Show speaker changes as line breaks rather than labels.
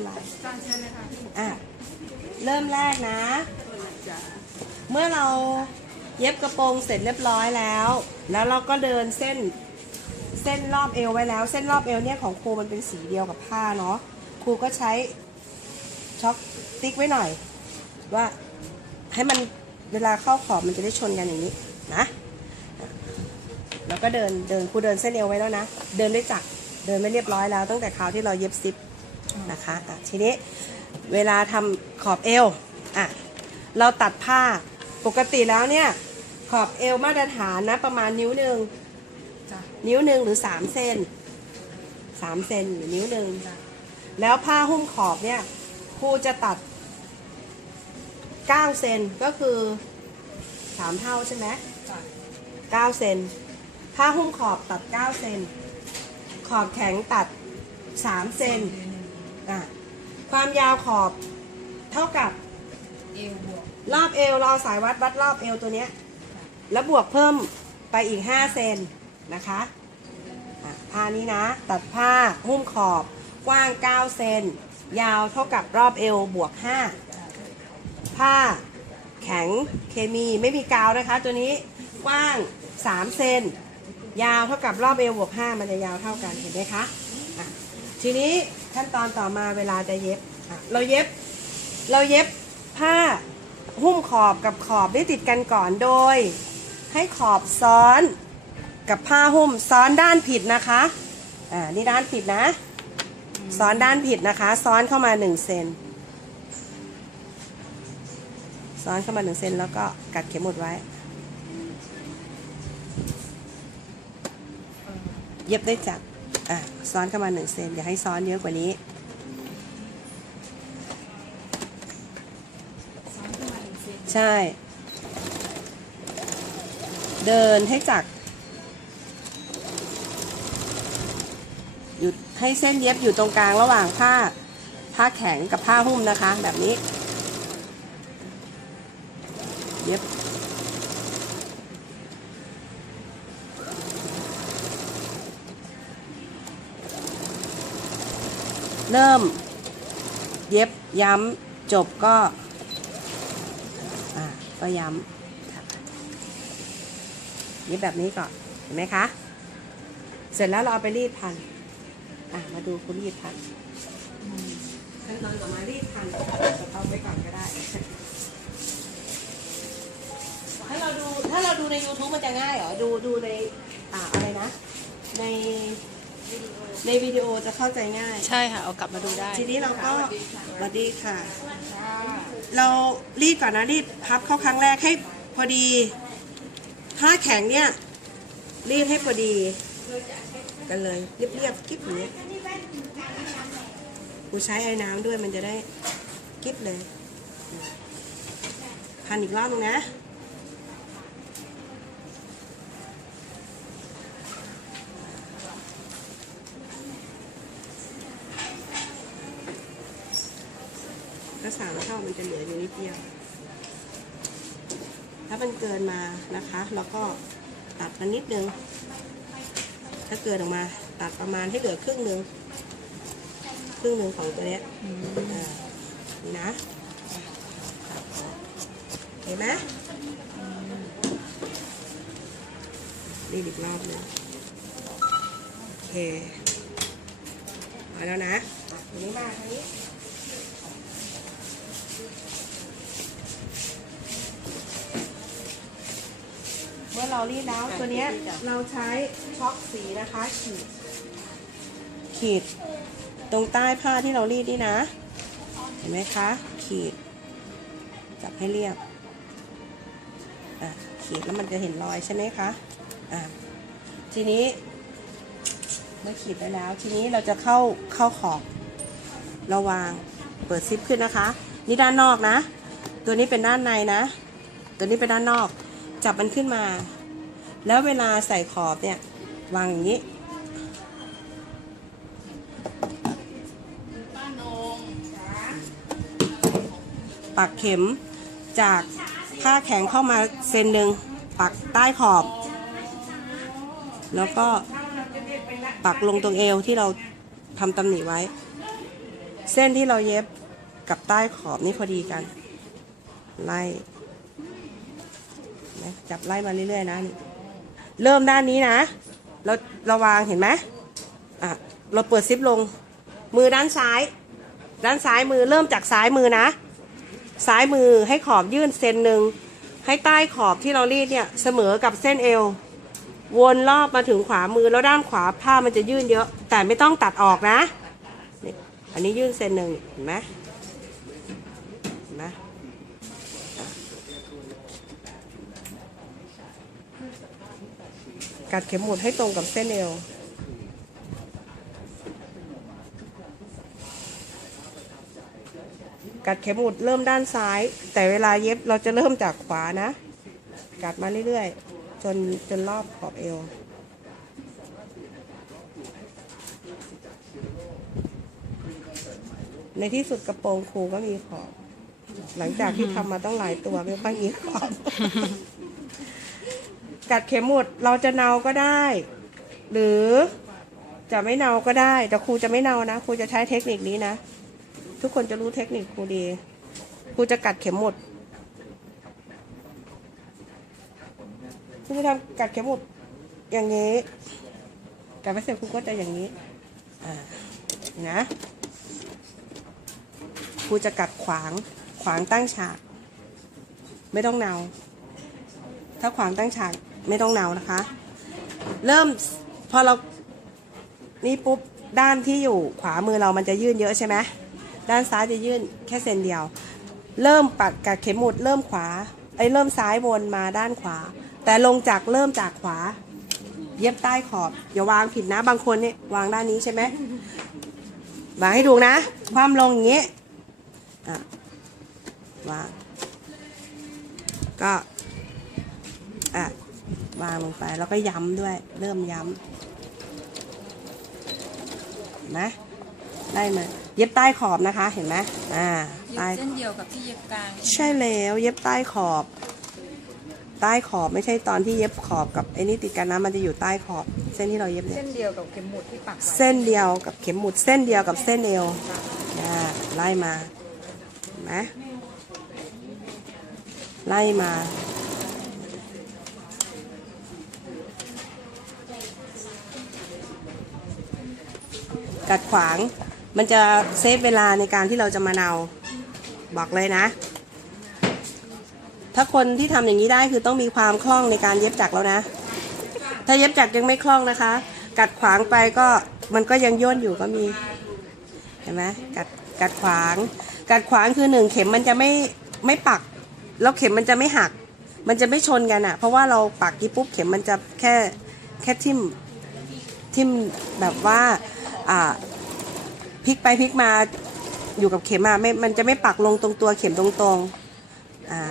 เป็นไร
จานเชิญเลยค่ะพี่
อะเริ่มแรกนะ เมื่อเราเย็บกระโปรงเสร็จเรียบร้อยแล้ว แล้วเราก็เดินเส้นเส้นรอบเอวไว้แล้ว เส้นรอบเอวเนี่ยของครูมันเป็นสีเดียวกับผ้าเนาะครูก็ใช้ช็อกติ๊กไว้หน่อย ว่าให้มันเวลาเข้าขอบมันจะได้ชนกันอย่างนี้นะแล้วก็เดินเดินครูเดินเส้นเอวไว้แล้วนะ เดินด้วยจักรเดินไม่เรียบร้อยแล้วตั้งแต่คราวที่เราเย็บซิป นะคะอะทีนี้เวลาทำขอบเอวอะเราตัดผ้าปกติแล้วเนี่ยขอบเอวมาตรฐานนะประมาณนิ้วหนึ่ง
จ้ะ
นิ้วหนึ่งหรือสามเซนสามเซนหรือนิ้วหนึ่งแล้วผ้าหุ้มขอบเนี่ยครูจะตัดเก้าเซนก็คือสามเท่าใช่ไหม
จ้ะ
เก้าเซนผ้าหุ้มขอบตัดเก้าเซนขอบแข็งตัดสามเซน อะความยาวขอบเท่ากับ
เอวบวก
รอบเอวเราเอาสายวัดวัดรอบเอวตัวเนี้ยแล้วบวกเพิ่มไปอีก 5 เซนนะคะอะผ้านี้นะ ตัดผ้าหุ้มขอบกว้าง 9 เซนยาวเท่ากับรอบเอวบวก 5 ผ้าแข็งเคมีไม่มีกาวนะคะ ตัวนี้กว้าง 3 เซนยาวเท่ากับรอบเอวบวก 5 มันจะยาวเท่ากันเห็นไหมคะอะ ทีนี้ขั้นตอนต่อมาเวลาจะเย็บ เราเย็บ เราเย็บผ้าหุ้มขอบกับขอบได้ติดกันก่อนโดย ให้ขอบซ้อนกับผ้าหุ้มซ้อนด้านผิดนะคะ อ่า นี่ด้านผิดนะ ซ้อนด้านผิดนะคะ ซ้อนเข้ามา1เซน ซ้อนเข้ามา1เซนแล้วก็กัดเข็มหมดไว้ เย็บได้จับ อะซ้อนเข้ามา1เซนอย่าให้ซ้อนเยอะกว่านี้ใช่ เดินให้จักหยุดให้เส้นเย็บอยู่ตรงกลางระหว่างผ้า ผ้าแข็งกับผ้าหุ้มนะคะ แบบนี้ เย็บ เริ่มเย็บย้ำจบก็ก็ย้ำค่ะนี่แบบนี้ก่อนเห็นไหมคะ เสร็จแล้วเราเอาไปรีดพันอ่ามาดูคุณรีดพันขั้นตอนต่อมารีดพันจะเอาไว้ก่อนก็ได้ ถ้าเราดูถ้าเราดูใน YouTube มันจะง่ายเหรอ ดูดูในอ่าอะไรนะ ใน ในวิดีโอจะเข้าใจง่าย
ใช่ค่ะ เอากลับมาดูได้
ทีนี้เราก็สวัสดีค่ะ เรารีดก่อนนะรีดพับเข้าครั้งแรกให้พอดี ผ้าแข็งเนี่ย รีดให้พอดี กันเลยเรียบๆกิ๊บอย่างเนี้ยกูใช้ไอ้น้ำด้วยมันจะได้กิ๊บเลย พันอีกรอบนึงนะ ถ้าสามเท่ามันจะเหลืออยู่นิดเดียว ถ้ามันเกินมานะคะแล้วก็ตัดมานิดนึง ถ้าเกินออกมาตัดประมาณให้เหลือครึ่งหนึ่งครึ่งหนึ่งของตัวเนี้ยอ่านี่นะเห็นไหมรีดอีกรอบหนึงโอเคเอาแล้วนะอะทีนี้มาทางนี้ มื่อเรารีดแล้วตัวเนี้ยเราใช้ช็อกสีนะคะขีด ขีด ตรงใต้ผ้าที่เรารีดนี่นะ เห็นไหมคะ ขีด จับให้เรียบ อะ ขีดแล้วมันจะเห็นรอยใช่ไหมคะ อะ ทีนี้เมื่อขีดไปแล้ว ทีนี้เราจะเข้าเข้าขอบราวางเปิดซิปขึ้นนะคะ นี่ด้านนอกนะ ตัวนี้เป็นด้านในนะ ตัวนี้เป็นด้านนอก จับมันขึ้นมา แล้วเวลาใส่ขอบเนี่ยวางอย่างนี้
ปั
กเข็มจากผ้าแข็งเข้ามาเซนหนึ่งปักใต้ขอบ แล้วก็ปักลงตรงเอวที่เราทำตำหนิไว้ เส้นที่เราเย็บกับใต้ขอบนี่พอดีกัน ไล่จับไล่มาเรื่อยๆนะนี่ เริ่มด้านนี้นะ เราเราวางเห็นไหมอะเราเปิดซิปลง มือด้านซ้าย ด้านซ้ายมือเริ่มจากซ้ายมือนะ ซ้ายมือให้ขอบยื่นเซนหนึ่งให้ใต้ขอบที่เรารีดเนี่ยเสมอกับเส้นเอว วนรอบมาถึงขวามือแล้วด้านขวาผ้ามันจะยื่นเยอะ แต่ไม่ต้องตัดออกนะ อันนี้ยื่นเซนหนึ่งเห็นไหมเห็นไหมอะ กัดเข็มหมุดให้ตรงกับเส้นเอวกัดเข็มหมุดเริ่มด้านซ้าย แต่เวลาเย็บเราจะเริ่มจากขวานะ กัดมาเรื่อยๆ จนจนรอบขอบเอวในที่สุดกระโปรงครูก็มีขอบ หลังจากที่ทำมาต้องหลายตัวไม่ค่อยมีขอบ กัดเข็มหมุดเราจะเนาก็ได้ หรือจะไม่เนาก็ได้ แต่ครูจะไม่เนานะครูจะใช้เทคนิคนี้นะ ทุกคนจะรู้เทคนิคครูดีครูจะกัดเข็มหมุดครูจะทำกัดเข็มหมุดอย่างนี้กัดไปเสร็จครูก็จะอย่างนี้อ่านะครูจะกัดขวางขวางตั้งฉาก ไม่ต้องเนาถ้าขวางตั้งฉาก ไม่ต้องเนานะคะ เริ่มพอเรานี่ปุ๊บด้านที่อยู่ขวามือเรามันจะยื่นเยอะใช่ไหมด้านซ้ายจะยื่นแค่เซนเดียว เริ่มปัดกับเข็มหมุดเริ่มขวาไอ้เริ่มซ้ายวนมาด้านขวา แต่ลงจากเริ่มจากขวา เย็บใต้ขอบอย่าวางผิดนะบางคนเนี่ยวางด้านนี้ใช่ไหมวางให้ถูกนะ ความลงอย่างนี้อะวางก็อะ วางลงไป แล้วก็ย้ำด้วย เริ่มย้ำเห็นไหมได้ไหมเย็บใต้ขอบนะคะเห็นไหมอ่า
เย็บ
ใต้
เส้นเดียวกับที่เย็บกลาง
ใช่แล้วเย็บใต้ขอบ ใต้ขอบไม่ใช่ตอนที่เย็บขอบกับไอ้นี่ติดกันนะมันจะอยู่ใต้ขอบ เส้นที่เราเย็บเนี่ย
เส้นเดียวกับเข็มหมุดที่ปักไว้
เส้นเดียวกับเข็มหมุดเส้นเดียวกับเส้นเอวอ่าไล่มาเห็นไหมไล่มา กัดขวาง มันจะเซฟเวลาในการที่เราจะมาเนาบอกเลยนะ ถ้าคนที่ทำอย่างนี้ได้คือต้องมีความคล่องในการเย็บจักรแล้วนะ ถ้าเย็บจักรยังไม่คล่องนะคะ กัดขวางไปก็มันก็ยังย่นอยู่ก็มี เห็นไหมกัดกัดขวาง กัดขวางคือหนึ่งเข็มมันจะไม่ไม่ปัก แล้วเข็มมันจะไม่หัก มันจะไม่ชนกันอะ่ะ เพราะว่าเราปักกี่ปุ๊บเข็มมันจะแค่แค่ทิ่มทิ่มแบบว่า พลิกไปพลิกมาอยู่กับเข็มอะไม่มันจะไม่ปักลงตรงตัวเข็มตรงๆอ่า